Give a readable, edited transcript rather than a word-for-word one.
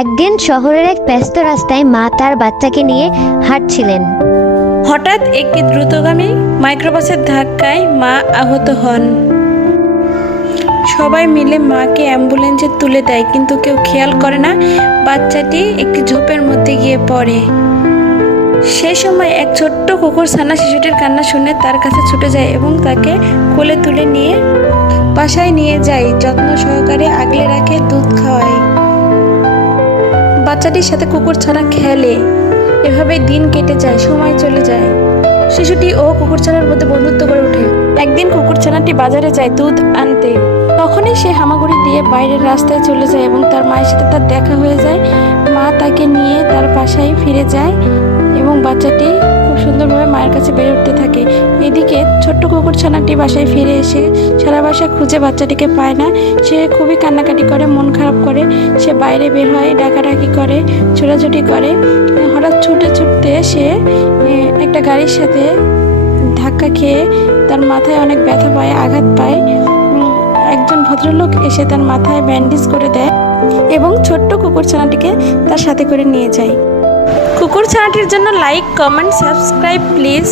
একদিন শহরের এক ব্যস্ত রাস্তায় মা তার বাচ্চাকে নিয়ে হাঁটছিলেন। হঠাৎ একটি দ্রুতগামী মাইক্রোবাসের ধাক্কায় মা আহত হন। সবাই মিলে মাকে অ্যাম্বুলেন্সে তুলে দেয়, কিন্তু কেউ খেয়াল করে না বাচ্চাটি একটি ঝোপের মধ্যে গিয়ে পড়ে। সে সময় এক ছোট্ট কুকুরছানা শিশুটির কান্না শুনে তার কাছে ছুটে যায় এবং তাকে কোলে তুলে নিয়ে বাসায় নিয়ে যায়, যত্ন সহকারে আগলে রাখে, দুধ খাওয়ায়। বাচ্চাটির সাথে কুকুরছানা খেলে। এভাবে দিন কেটে যায়, সময় চলে যায়। শিশুটি ও কুকুরছানার মধ্যে বন্ধুত্ব করে ওঠে। একদিন কুকুরছানাটি বাজারে যায় দুধ আনতে। তখনই সে হামাগুড়ি দিয়ে বাইরের রাস্তায় চলে যায় এবং তার মায়ের সাথে তার দেখা হয়ে যায়। মা তাকে নিয়ে তার বাসায় ফিরে যায় এবং বাচ্চাটি খুব সুন্দরভাবে মায়ের কাছে বেড়ে উঠতে থাকে। এদিকে ছোট্ট কুকুরছানাটি বাসায় ফিরে এসে সারা বাসা খুঁজে বাচ্চাটিকে পায় না। সে খুবই কান্নাকাটি করে, মন খারাপ করে। সে বাইরে বের হয়, ডাকাডাকি করে, ছোটাছুটি করে। হঠাৎ ছুটে ছুটতে সে একটা গাড়ির সাথে ধাক্কা খেয়ে তার মাথায় অনেক ব্যথা পায়, আঘাত পায়। একজন ভদ্রলোক এসে তার মাথায় ব্যান্ডেজ করে দেয় এবং ছোট্ট কুকুরছানাটিকে তার সাথে করে নিয়ে যায়। কুকুরছানাটির জন্য লাইক, কমেন্ট, সাবস্ক্রাইব প্লিজ।